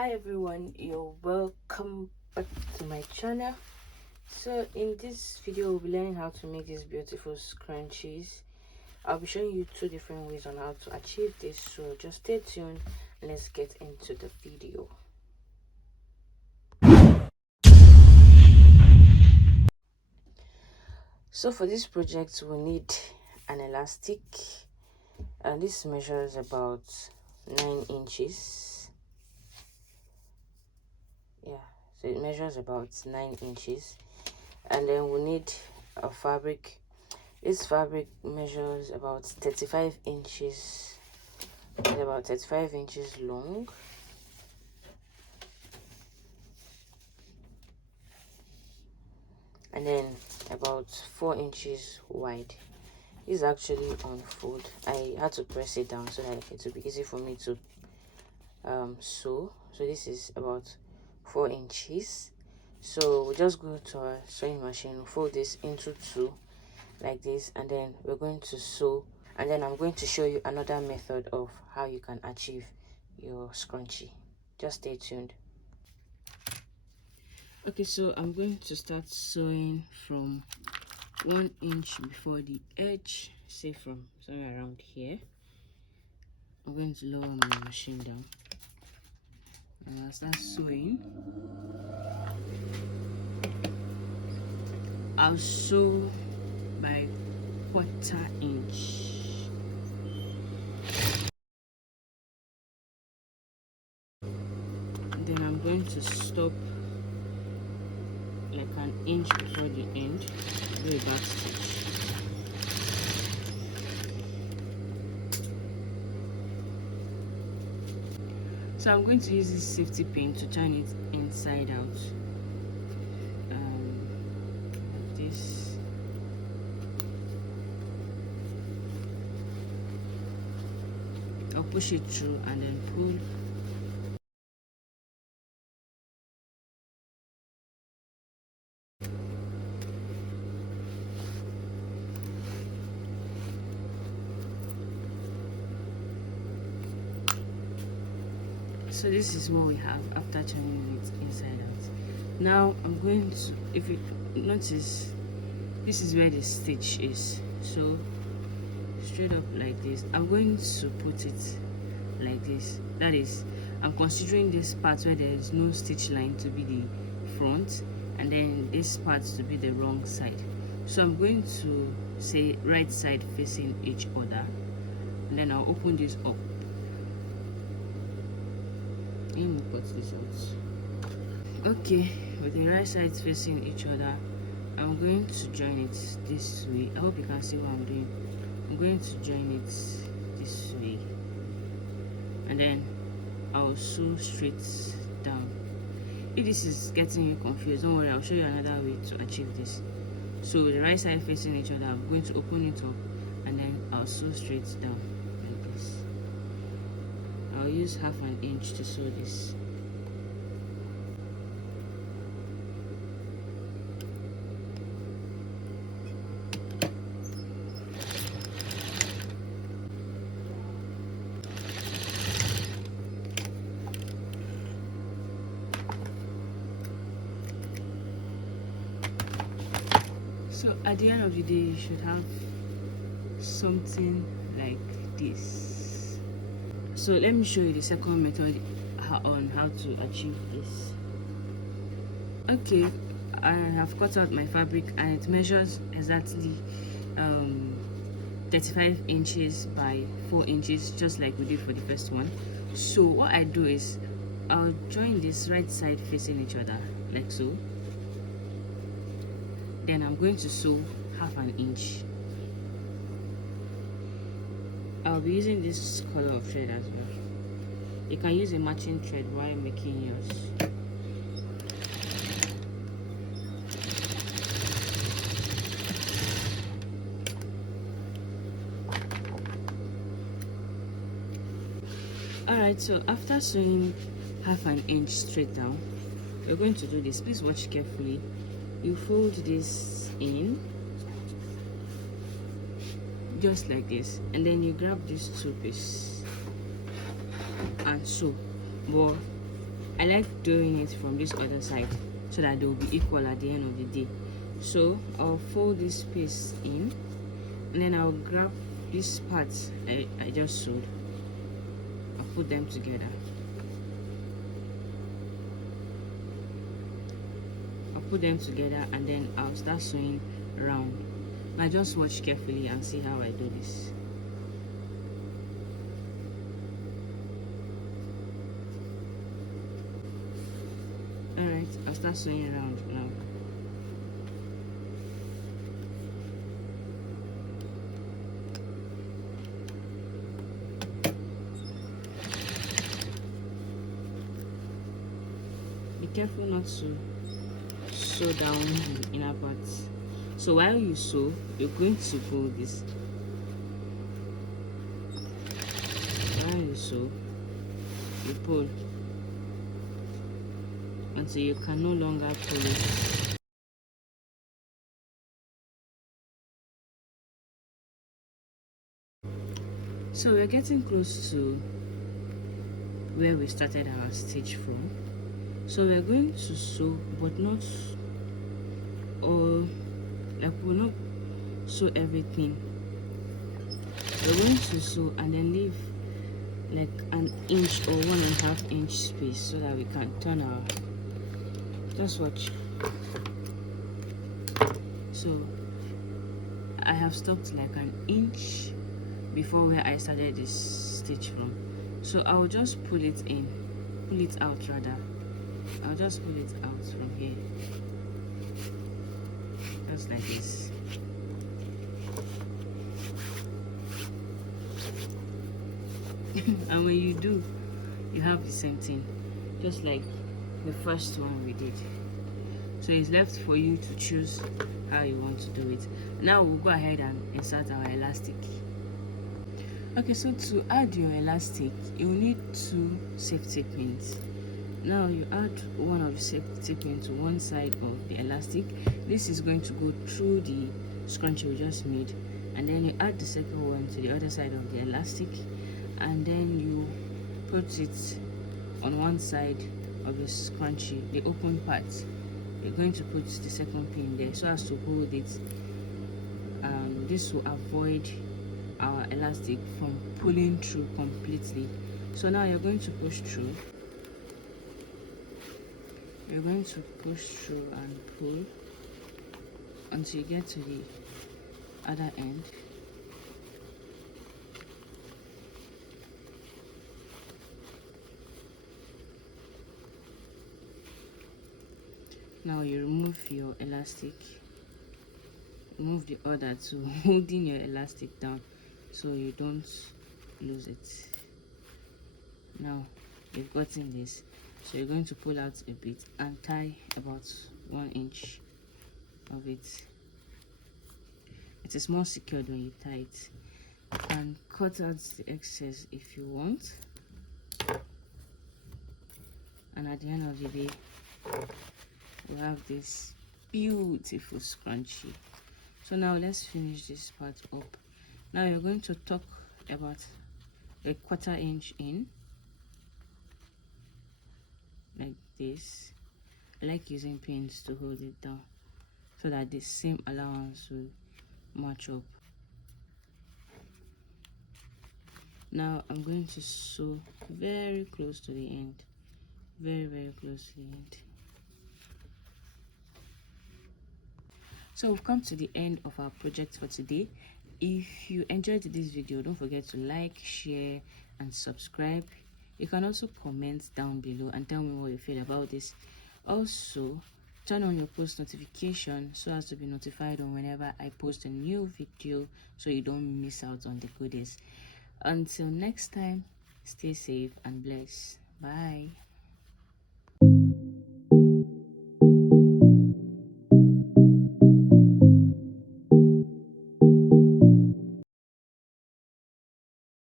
Hi everyone, you're welcome back to my channel. So in this video we'll be learning how to make these beautiful scrunchies. I'll be showing you two different ways on how to achieve this, so just stay tuned and let's get into the video. So for this project we'll need an elastic, and this measures about 9 inches. So it measures about 9 inches, and then we need a fabric. This fabric measures about 35 inches. It's about 35 inches long, and then about 4 inches wide. This is actually on fold. I had to press it down so that it will be easy for me to sew. So this is about 4 inches. So we just go to our sewing machine, fold this into two like this, and then we're going to sew, and then I'm going to show you another method of how you can achieve your scrunchie. Just stay tuned. Okay, so I'm going to start sewing from 1 inch before the edge, say from somewhere around here. I'm going to lower my machine down and I'll start sewing. I'll sew by 1/4 inch. And then I'm going to stop like an inch before the end, do a back stitch. So I'm going to use this safety pin to turn it inside out, like this. I'll push it through and then pull. So this is what we have after turning it inside out. Now I'm going to, if you notice, this is where the stitch is. So straight up like this, I'm going to put it like this. That is, I'm considering this part where there is no stitch line to be the front, and then this part to be the wrong side. So I'm going to say right side facing each other, and then I'll open this up. Let me cut this out. Okay, with the right sides facing each other, I'm going to join it this way. I hope you can see what I'm doing. I'm going to join it this way, and then I'll sew straight down. If this is getting you confused, don't worry, I'll show you another way to achieve this. So with the right side facing each other, I'm going to open it up, and then I'll sew straight down like this. I'll use 1/2 inch to sew this. So at the end of the day, you should have something like this. So let me show you the second method on how to achieve this. Okay, I have cut out my fabric and it measures exactly 35 inches by 4 inches, just like we did for the first one. So what I do is I'll join this right side facing each other like so. Then I'm going to sew 1/2 inch. I'll be using this color of thread as well. You can use a matching thread while making yours. Alright, so after sewing 1/2 inch straight down, we're going to do this. Please watch carefully. You fold this in just like this, and then you grab these two pieces and sew. But I like doing it from this other side so that they will be equal at the end of the day. So I'll fold this piece in, and then I'll grab these parts I just sewed. I'll put them together. Put them together, and then I'll start sewing around. Now just watch carefully and see how I do this. Alright, I'll start sewing around now. Be careful not to sew down the inner parts. So while you sew, you're going to pull this. While you sew, you pull until you can no longer pull it. So we're getting close to where we started our stitch from. So we're going to sew, but not all, like we'll not sew everything. We're going to sew and then leave like an inch or 1.5 inch space so that we can turn our, just watch. So I have stopped like an inch before where I started this stitch from. So I'll just pull it out rather. I'll just pull it out from here, just like this. And when you do, you have the same thing, just like the first one we did. So it's left for you to choose how you want to do it. Now we'll go ahead and insert our elastic. Okay, so to add your elastic, you'll need 2 safety pins. Now you add one of the safety pins to one side of the elastic. This is going to go through the scrunchie we just made, and then you add the second one to the other side of the elastic, and then you put it on one side of the scrunchie, the open part. You're going to put the second pin there so as to hold it. This will avoid our elastic from pulling through completely. So now you're going to push through. You're going to push through and pull until you get to the other end. Now you remove your elastic, remove the other two, holding your elastic down so you don't lose it. Now you've gotten this, so you're going to pull out a bit and tie about 1 inch of it. It is more secured when you tie it, and cut out the excess if you want. And at the end of the day, we have this beautiful scrunchie. So now let's finish this part up. Now you're going to tuck about a 1/4 inch in, like this. I like using pins to hold it down so that the seam allowance will match up. Now I'm going to sew very close to the end, very close to the end. So we've come to the end of our project for today. If you enjoyed this video, don't forget to like, share and subscribe. You can also comment down below and tell me what you feel about this. Also, turn on your post notification so as to be notified on whenever I post a new video so you don't miss out on the goodies. Until next time, stay safe and blessed. Bye.